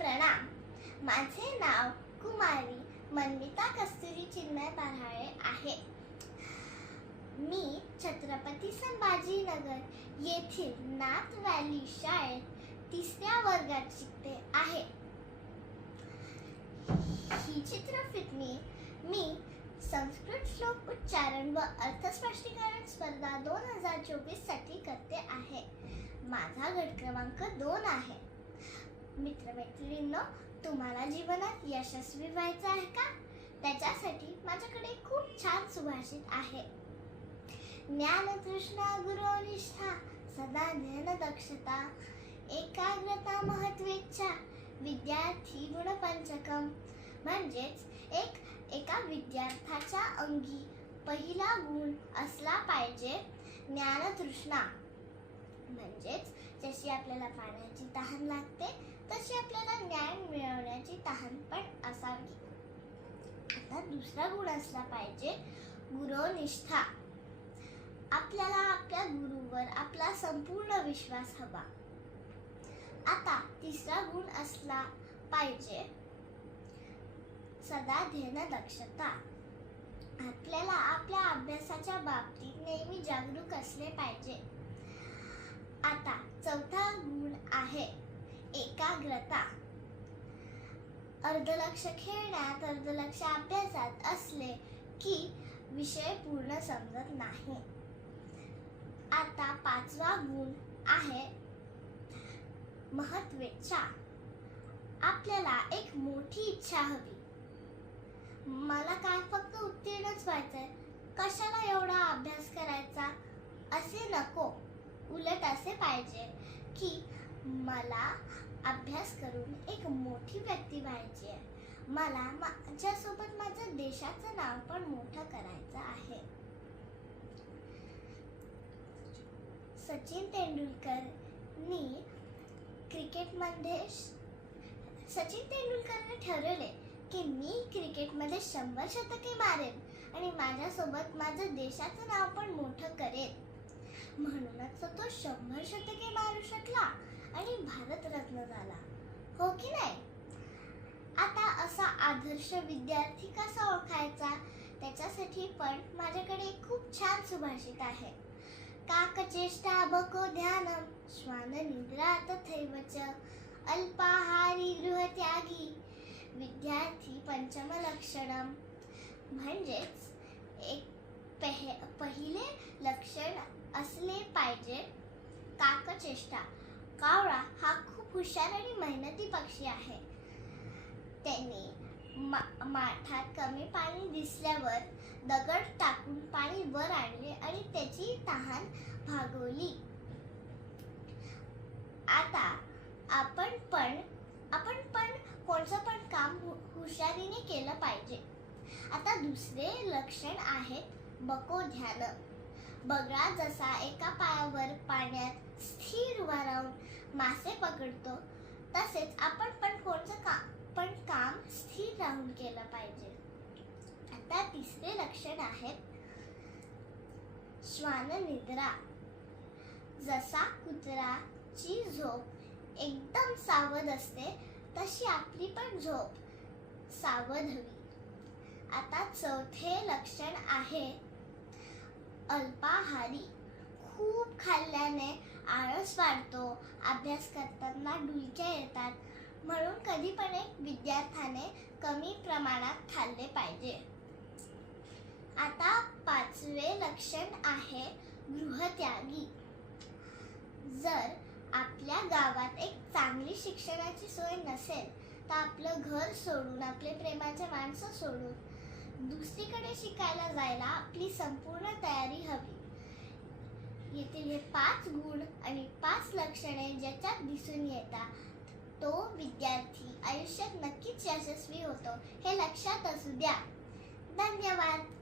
प्रणाम. माझे नाव कुमारी मन्मिता कस्तुरी चिन्मय बाराळे आहे. मी छत्रपती संभाजीनगर येथील नाथ व्हॅली शाळेत तिसऱ्या वर्गात शिकते आहे. ही चित्रफित मी संस्कृत श्लोक उच्चारण व अर्थस्पष्टीकरण स्पर्धा दोन हजार चोवीससाठी करते आहे. माझा गट क्रमांक दोन आहे. मित्रमैत्रिणींनो तुम्हाला जीवनात यशस्वी व्हायचं आहे का? त्याच्यासाठी माझ्याकडे खूप छान सुभाषित आहे. ज्ञान तृष्णा गुरु निष्ठा सदा ज्ञान दक्षता एकाग्रता महत्वेच्छा विद्यार्थी गुणपंचकम. म्हणजेच एक एका विद्यार्थ्याच्या अंगी पहिला गुण असला पाहिजे. ज्ञानतृष्णा म्हणजेच जशी आपल्याला पाण्याची तहान लागते तशी आपल्याला ज्ञान मिळवण्याची तहान पण असावी. आता दुसरा गुण असला पाहिजे गुरुनिष्ठा. आपल्याला आपल्या गुरुवर आपला संपूर्ण विश्वास हवा. आता तिसरा गुण असला पाहिजे सदा ध्येन दक्षता. आपल्याला आपल्या अभ्यासाच्या बाबतीत नेहमी जागरूक असले पाहिजे. आता चौथा गुण आहे एकाग्रता. अर्धलक्ष खेळण्यात अर्धलक्ष अभ्यासात असले की विषय पूर्ण समजत नाही. आता पाचवा गुण आहे महत्वेच्छा आपल्याला एक मोठी इच्छा हवी. मला काय फक्त उत्तीर्णच व्हायचंय? कशाला एवढा अभ्यास करायचा? असे नको. उलट असे पाहिजे की मला अभ्यास करून एक मोठी व्यक्ती व्हायची आहे मला माझ्यासोबत माझ्या देशाचं नाव पण मोठं करायचं आहे. सचिन तेंडुलकरनी क्रिकेटमध्ये सचिन तेंडुलकरने ठरवले की मी क्रिकेटमध्ये शंभर शतके मारेन आणि माझ्यासोबत माझं देशाचं नाव पण मोठं म्हणूनच तो शंभर शतके मारू शकला आणि भारतरत्न झाला. हो की नाही? आता असा आदर्श विद्यार्थी कसा ओळखायचा? त्याच्यासाठी पण माझ्याकडे खूप छान सुभाषित आहे. काकचेष्टा बको ध्यानम श्वान निद्रा तथैवच अल्पाहारी गृहत्यागी विद्यार्थी पंचम लक्षणम. म्हणजेच एक पह पहिले लक्षण म्हणजे काकचेष्टा. कावळा हा खूप हुशार आणि मेहनती पक्षी आहे. त्यांनी मा- माठात कमी पाणी दिसल्यावर दगड टाकून पाणी वर आणले आणि त्याची तहान भागवली. आता आपण पण आपण पण कोणतं पण काम हुशारीने केलं पाहिजे. आता दुसरे लक्षण आहेत बको ध्यान बगळा जसा एका पायावर पाण्यात स्थिर उभा राहून मासे पकडतो तसेच आपण पण कोणतं का पण काम स्थिर राहून केलं पाहिजे. आता तिसरे लक्षण आहे श्वान निद्रा जसा कुत्राची झोप एकदम सावध असते तशी आपली पण झोप सावध हवी. आता चौथे लक्षण आहे. अल्पाहारी खूप खाल्ल्याने आळस वाढतो. अभ्यास करताना डुलक्या येतात. म्हणून कधी पण एक विद्यार्थ्याने कमी प्रमाणात खाल्ले पाहिजे. आता पाचवे लक्षण आहे गृहत्यागी. जर आपल्या गावात एक चांगली शिक्षणाची सोय नसेल तर आपलं घर सोडून आपले प्रेमाचे माणसं सोडून दुसरीकडे शिकायला जायला आपली संपूर्ण तयारी हवी. येथील हे पाच गुण आणि पाच लक्षणे ज्याच्यात दिसून येतात तो विद्यार्थी आयुष्यात नक्कीच यशस्वी होतो हे लक्षात असू द्या. धन्यवाद.